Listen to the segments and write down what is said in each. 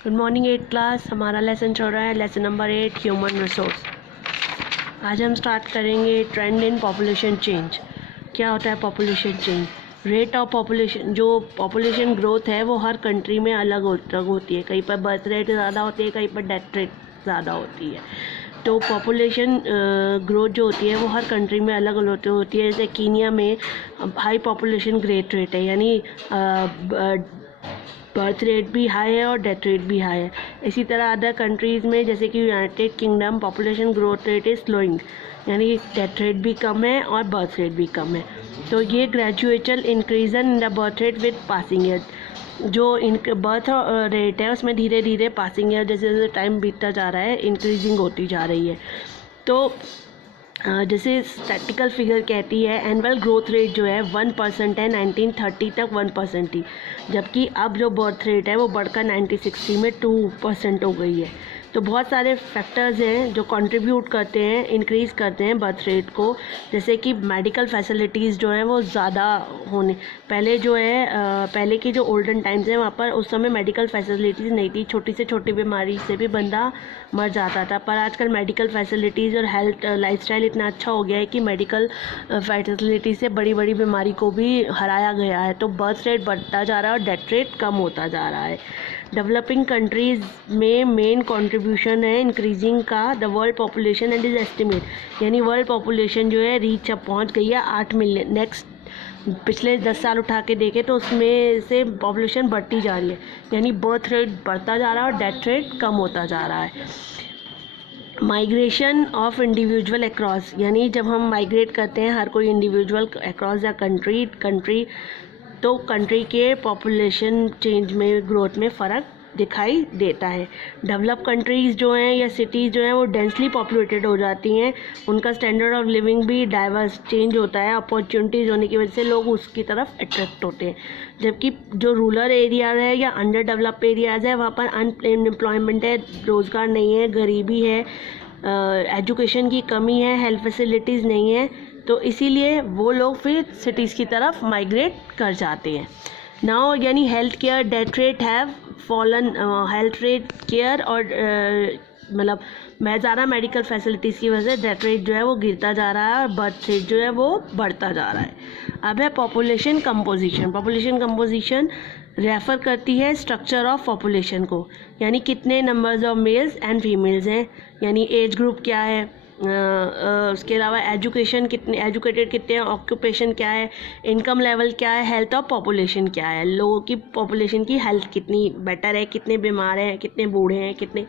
Good morning 8 class. हमारा lesson चल रहा है लेसन नंबर 8 ह्यूमन रिसोर्स। आज हम स्टार्ट करेंगे ट्रेंड इन पॉपुलेशन चेंज। क्या होता है population change? Rate of population, जो पॉपुलेशन ग्रोथ है वो हर कंट्री में अलग होती है। कहीं पर बर्थ रेट ज़्यादा होती है, कहीं पर डेथ रेट ज़्यादा होती है। तो पॉपुलेशन ग्रोथ जो होती है वो हर कंट्री में अलग अलग होती है। जैसे कीनिया में हाई पॉपुलेशन ग्रोथ रेट है, यानी बर्थ रेट भी हाई है और डेथ रेट भी हाई है। इसी तरह अदर कंट्रीज़ में जैसे कि United kingdom population growth rate is slowing, यानी डेथ रेट भी कम है और बर्थ रेट भी कम है। तो ये gradual increase in the birth rate with passing year, जो बर्थ रेट है उसमें धीरे धीरे पासिंग ईयर जैसे जैसे टाइम बीतता जा रहा है इंक्रीजिंग होती जा रही है। तो जैसे स्टैटिकल फिगर कहती है एनुअल ग्रोथ रेट जो है 1% है 1930 तक 1% थी, जबकि अब जो बर्थ रेट है वो बढ़कर 1960 में 2% हो गई है। तो बहुत सारे फैक्टर्स हैं जो कंट्रीब्यूट करते हैं, इंक्रीज़ करते हैं बर्थ रेट को। जैसे कि मेडिकल फैसिलिटीज़ जो हैं वो ज़्यादा होने, पहले जो है पहले की जो ओल्डन टाइम्स हैं वहाँ पर उस समय मेडिकल फैसिलिटीज़ नहीं थी, छोटी से छोटी बीमारी से भी बंदा मर जाता था। पर आजकल मेडिकल फैसिलिटीज़ और हेल्थ लाइफस्टाइल इतना अच्छा हो गया है कि मेडिकल फैसिलिटी से बड़ी बड़ी बीमारी को भी हराया गया है। तो बर्थ रेट बढ़ता जा रहा है और डेथ रेट कम होता जा रहा है। डेवलपिंग कंट्रीज़ में मेन कंट्रीब्यूशन है इंक्रीजिंग का the world population and is estimate, यानी वर्ल्ड पॉपुलेशन जो है रीच अब पहुंच गई है 8 मिलियन। नेक्स्ट पिछले 10 साल उठा के देखें तो उसमें से पॉपुलेशन बढ़ती जा रही है, यानी बर्थ रेट बढ़ता जा रहा है और डेथ रेट कम होता जा रहा है। माइग्रेशन ऑफ इंडिविजुअल अक्रॉस, यानी जब हम माइग्रेट करते हैं हर कोई इंडिविजुअल अक्रॉस द कंट्री तो कंट्री के पॉपुलेशन चेंज में ग्रोथ में फ़र्क दिखाई देता है। डेवलप कंट्रीज़ जो हैं या सिटीज़ जो हैं वो डेंसली पॉपुलेटेड हो जाती हैं, उनका स्टैंडर्ड ऑफ लिविंग भी डाइवर्स चेंज होता है। अपॉर्चुनिटीज़ होने की वजह से लोग उसकी तरफ अट्रैक्ट होते हैं। जबकि जो रूरल एरिया है या अंडर डेवलप एरियाज़ है वहाँ पर अनएम्प्लॉयमेंट है, रोज़गार नहीं है, गरीबी है, एजुकेशन की कमी है, हेल्थ फैसिलिटीज़ नहीं है। तो इसीलिए वो लोग फिर सिटीज़ की तरफ माइग्रेट कर जाते हैं। नाउ यानी health care death rate have fallen, health rate care और मतलब ज़्यादा मेडिकल फैसिलिटीज़ की वजह से डेथ रेट जो है वो गिरता जा रहा है और बर्थ रेट जो है वो बढ़ता जा रहा है। अब है population composition. Population composition refer करती है स्ट्रक्चर ऑफ पॉपुलेशन को, यानी कितने numbers of males and females हैं, यानी एज ग्रुप क्या है, उसके अलावा एजुकेशन कितने एजुकेटेड कितने हैं, ऑक्यूपेशन क्या है, इनकम लेवल क्या है, हेल्थ ऑफ पॉपुलेशन क्या है, लोगों की पॉपुलेशन की हेल्थ कितनी बेटर है, कितने बीमार हैं, कितने बूढ़े हैं, कितने,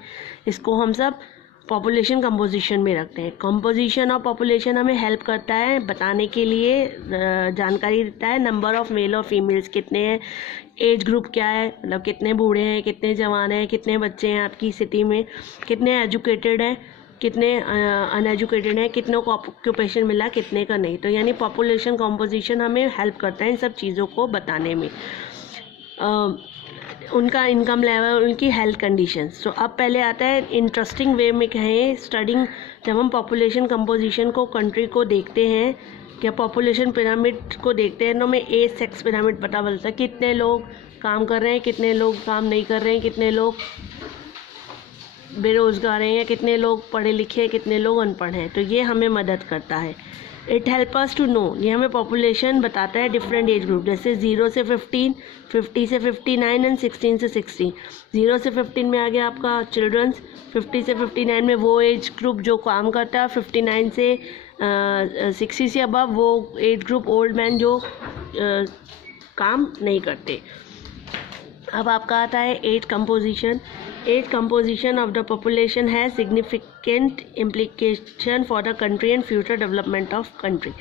इसको हम सब पॉपुलेशन कंपोजिशन में रखते हैं। कंपोजिशन ऑफ पॉपुलेशन हमें हेल्प करता है बताने के लिए, जानकारी देता है नंबर ऑफ मेल और फीमेल्स कितने हैं, एज ग्रुप क्या है, मतलब कितने बूढ़े हैं, कितने जवान हैं, कितने बच्चे हैं आपकी सिटी में, कितने एजुकेटेड हैं, कितने अनएजुकेटेड हैं, कितनों को ऑक्यूपेशन मिला, कितने का नहीं। तो यानी पॉपुलेशन कंपोजिशन हमें हेल्प करता है इन सब चीज़ों को बताने में, उनका इनकम लेवल, उनकी हेल्थ कंडीशंस। तो अब पहले आता है इंटरेस्टिंग वे में कहें स्टडिंग, जब हम पॉपुलेशन कंपोजिशन को कंट्री को देखते हैं या पॉपुलेशन पिरामिड को देखते हैं तो हमें एज सेक्स पिरामिड पता चलता है, कितने लोग काम कर रहे हैं, कितने लोग काम नहीं कर रहे हैं, कितने लोग बेरोज़गार हैं या कितने लोग पढ़े लिखे हैं, कितने लोग अनपढ़ हैं। तो ये हमें मदद करता है। It help us to know, ये हमें पॉपुलेशन बताता है डिफरेंट एज ग्रुप, जैसे 0 से 15, 50 से 59 एंड 16 से 60। 0 से 15 में आ गया आपका चिल्ड्रंस, 50 से 59 में वो एज ग्रुप जो काम करता है, 59 से 60 से अबव वो एज ग्रुप ओल्ड मैन जो काम नहीं करते। अब आपका आता है age composition. Age composition of the population है significant implication for the country and future development of country.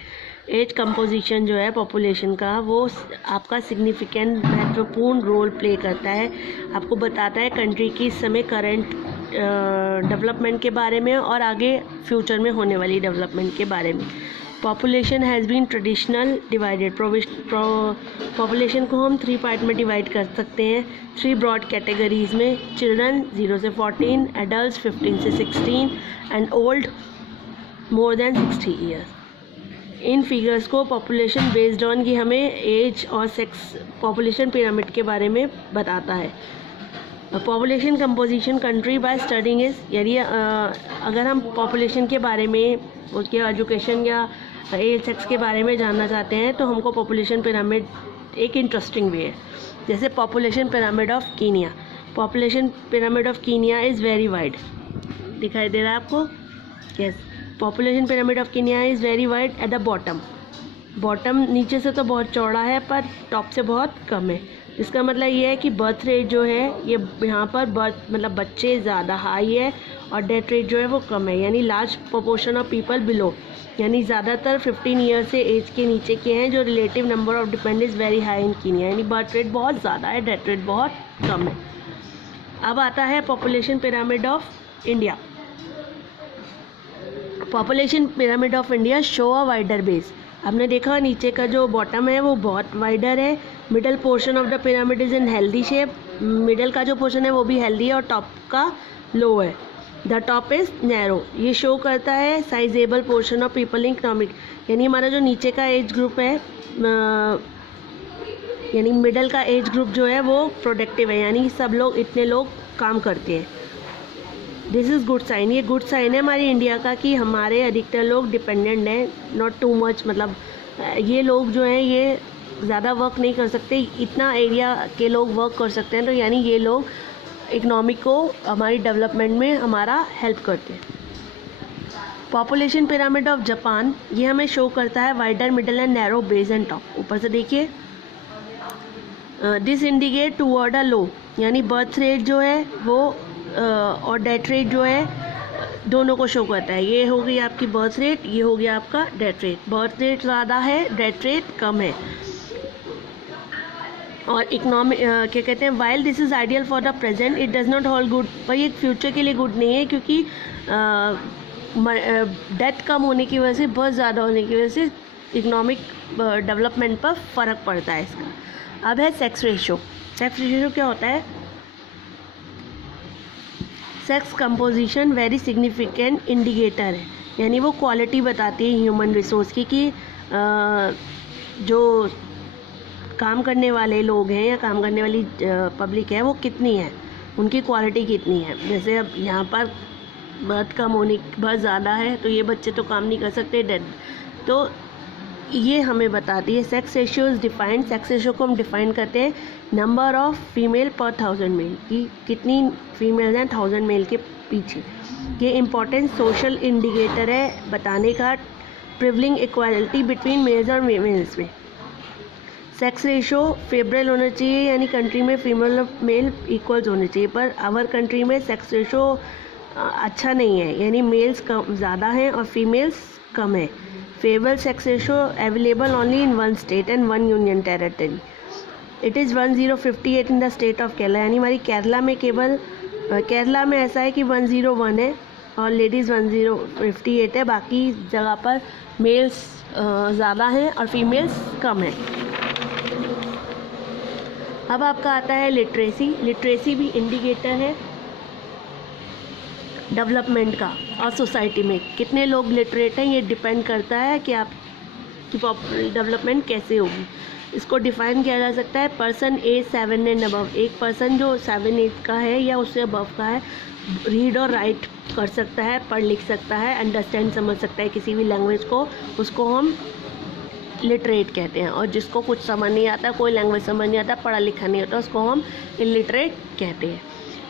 Age composition जो है पॉपुलेशन का वो आपका सिग्निफिकेंट महत्वपूर्ण रोल प्ले करता है, आपको बताता है कंट्री की इस समय करंट डेवलपमेंट के बारे में और आगे फ्यूचर में होने वाली डेवलपमेंट के बारे में। Population has been traditional divided, population को हम 3 पार्ट में डिवाइड कर सकते हैं, 3 ब्रॉड कैटेगरीज़ में। चिल्ड्रन 0 से 14, एडल्ट 15 से 16 and old more than 60 years. In figures को पॉपुलेशन बेस्ड ऑन की हमें एज और सेक्स पॉपुलेशन पिरामिड के बारे में बताता है। Population composition country by studying is, यानी अगर हम पॉपुलेशन के बारे में, उसके एजुकेशन या एज सेक्स के बारे में जानना चाहते हैं तो हमको पॉपुलेशन पिरामिड एक इंटरेस्टिंग वे है। जैसे population pyramid of Kenya, population pyramid of Kenya is very wide, दिखाई दे रहा है आपको? Yes, population pyramid of Kenya is very wide at the bottom. Bottom नीचे से तो बहुत चौड़ा है पर टॉप से बहुत कम है। इसका मतलब ये है कि बर्थ रेट जो है ये यहाँ पर मतलब बच्चे ज़्यादा हाई है और डेथ रेट जो है वो कम है, यानी large proportion of people below, यानी ज़्यादातर 15 ईयर से एज के नीचे के हैं। जो relative number of dependents very high in Kenya, यानी बर्थ रेट बहुत ज़्यादा है, डेथ रेट बहुत कम है। अब आता है population pyramid of India. Population pyramid of India show a wider base. आपने देखा नीचे का जो बॉटम है वो बहुत वाइडर है। Middle portion of the pyramid is in healthy shape, middle का जो पोर्शन है वो भी हेल्दी है और टॉप का लो है। द टॉप इज़ नैरो, ये शो करता है sizeable portion of people in economic, यानी हमारा जो नीचे का एज ग्रुप है, यानी मिडल का एज ग्रुप जो है वो प्रोडक्टिव है, यानी सब लोग, इतने लोग काम करते हैं। दिस इज़ गुड साइन, ये गुड साइन है हमारी इंडिया का कि हमारे अधिकतर लोग डिपेंडेंट हैं, नॉट टू मच, मतलब ये लोग जो हैं ये ज़्यादा वर्क नहीं कर सकते, इतना एरिया के लोग वर्क कर सकते हैं, तो यानी ये लोग इकोनॉमिक को, हमारी डेवलपमेंट में हमारा हेल्प करते हैं। पॉपुलेशन पिरामिड ऑफ जापान, ये हमें शो करता है wider middle and narrow base and top. ऊपर से देखिए, दिस इंडिकेट टूवर्ड अ लो, यानी बर्थ रेट जो है वो और डेथ रेट जो है दोनों को शो करता है। ये हो गई आपकी बर्थ रेट, ये हो गया आपका डेथ रेट। बर्थ रेट ज़्यादा है, डेथ रेट कम है। और इकोनॉमिक क्या कहते हैं, while this is ideal for the present it does not hold good, पर ये फ्यूचर के लिए गुड नहीं है, क्योंकि डेथ कम होने की वजह से, बहुत ज़्यादा होने की वजह से इकोनॉमिक डेवलपमेंट पर फ़र्क पड़ता है इसका। अब है सेक्स रेशो। सेक्स रेशो क्या होता है? Sex composition very significant indicator है, यानी वो क्वालिटी बताती है ह्यूमन रिसोर्स की, कि जो काम करने वाले लोग हैं या काम करने वाली पब्लिक है वो कितनी है, उनकी क्वालिटी कितनी है। जैसे अब यहाँ पर बर्थ कम होने, बहुत ज़्यादा है तो ये बच्चे तो काम नहीं कर सकते, डेथ, तो ये हमें बताती है। Sex ratio is defined, sex ratio को हम डिफाइन करते हैं नंबर ऑफ़ फीमेल पर 1000 मेल, कि कितनी फीमेल हैं 1000 मेल के पीछे। ये इम्पॉर्टेंट सोशल इंडिकेटर है बताने का प्रिवलिंग इक्वालिटी बिटवीन मेल्स और फीमेल्स में। सेक्स रेशियो फेवरेबल होना चाहिए, यानी कंट्री में फीमेल और मेल इक्वल्स होने चाहिए, पर आवर कंट्री में सेक्स रेशियो अच्छा नहीं है, यानी मेल्स कम ज़्यादा हैं और फीमेल्स कम है। Favourable sex ratio available only in one state and one union territory. It is 1058 in the state of Kerala, यानी हमारी केरला में केवल केरला में ऐसा है कि 101 है और लेडीज़ 1058 है, बाकी जगह पर मेल्स ज़्यादा हैं और फीमेल्स कम है। अब आपका आता है लिटरेसी। लिटरेसी भी इंडिकेटर है डेवलपमेंट का, और सोसाइटी में कितने लोग लिटरेट हैं ये डिपेंड करता है कि आपकी डेवलपमेंट कैसे होगी। इसको डिफ़ाइन किया जा सकता है पर्सन एज 7 एंड अबव, एक पर्सन जो 7 एज का है या उससे अबव का है, रीड और राइट कर सकता है, पढ़ लिख सकता है, अंडरस्टैंड समझ सकता है किसी भी लैंग्वेज को, उसको हम लिटरेट कहते हैं। और जिसको कुछ समझ नहीं आता, कोई लैंग्वेज समझ नहीं आता, पढ़ा लिखा नहीं होता, उसको हम इलिटरेट कहते हैं।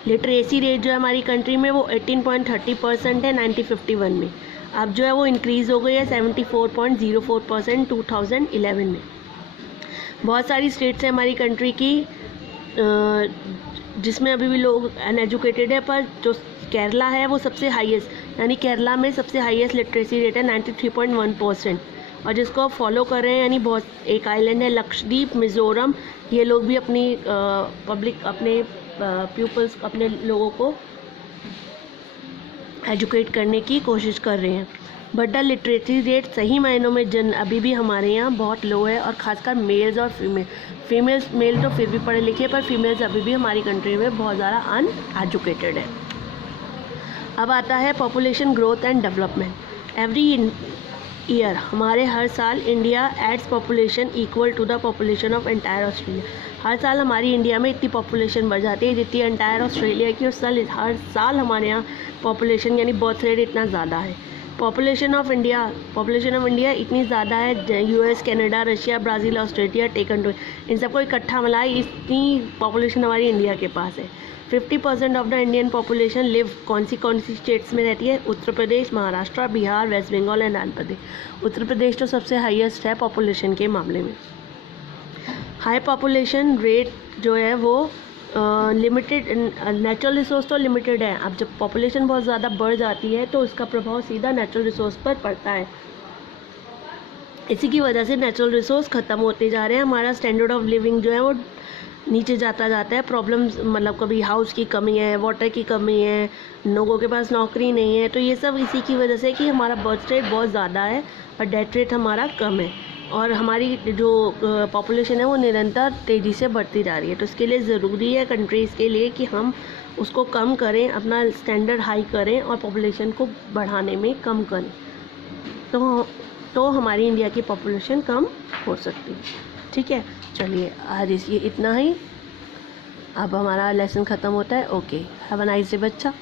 लिटरेसी रेट जो है हमारी कंट्री में वो 18.30% है 1951 में, अब जो है वो इंक्रीज़ हो गई है 74.04% 2011 में। बहुत सारी स्टेट्स हैं हमारी कंट्री की जिसमें अभी भी लोग अनएजुकेटेड है, पर जो केरला है वो सबसे हाईएस्ट, यानी केरला में सबसे हाईएस्ट लिटरेसी रेट है 93.1%, और जिसको फॉलो कर रहे हैं, यानी बहुत एक आइलैंड है लक्षद्वीप, मिज़ोरम, ये लोग भी अपनी पब्लिक, अपने पीपल्स, अपने लोगों को एजुकेट करने की कोशिश कर रहे हैं। बट द लिटरेसी रेट सही मायनों में अभी भी हमारे यहाँ बहुत लो है, और ख़ासकर मेल्स और फीमेल्स, मेल तो फिर भी पढ़े लिखे, पर फीमेल्स अभी भी हमारी कंट्री में बहुत ज़्यादा अनएजुकेटेड है। अब आता है population growth and development. Every year हमारे हर साल India adds population equal to the population of entire Australia. हर साल हमारी इंडिया में इतनी पॉपुलेशन बढ़ जाती है जितनी एंटायर ऑस्ट्रेलिया की, उस साल हर साल हमारे यहाँ पॉपुलेशन यानी बर्थ रेट इतना ज़्यादा है। पॉपुलेशन ऑफ इंडिया इतनी ज़्यादा है, US, Canada, Russia, Brazil, Australia taken to, इन सबको इकट्ठा मिलाए इतनी पॉपुलेशन हमारी इंडिया के पास है। 50% of the Indian population live कौन सी स्टेट्स में रहती है? Uttar Pradesh, Maharashtra, Bihar, waste Bengal and Andhra Pradesh. उत्तर प्रदेश तो सबसे हाईएस्ट है पॉपुलेशन के मामले में। हाई पॉपुलेशन रेट जो है वो लिमिटेड, नेचुरल रिसोर्स तो लिमिटेड है। अब जब पॉपुलेशन बहुत ज़्यादा बढ़ जाती है तो उसका प्रभाव सीधा नेचुरल रिसोर्स पर पड़ता है। इसी की वजह से नेचुरल रिसोर्स ख़त्म होते जा रहे हैं, हमारा स्टैंडर्ड ऑफ लिविंग जो है वो नीचे जाता है। प्रॉब्लम्स मतलब कभी हाउस की कमी है, वाटर की कमी है, लोगों के पास नौकरी नहीं है, तो ये सब इसी की वजह से कि हमारा बर्थ रेट बहुत ज़्यादा है और डेथ रेट हमारा कम है और हमारी जो पॉपुलेशन है वो निरंतर तेज़ी से बढ़ती जा रही है। तो इसके लिए ज़रूरी है कंट्रीज़ के लिए कि हम उसको कम करें, अपना स्टैंडर्ड हाई करें और पॉपुलेशन को बढ़ाने में कम करें, तो हमारी इंडिया की पॉपुलेशन कम हो सकती है। ठीक है, चलिए आज ये इतना ही, अब हमारा लेसन ख़त्म होता है। Okay, have a nice day बच्चा।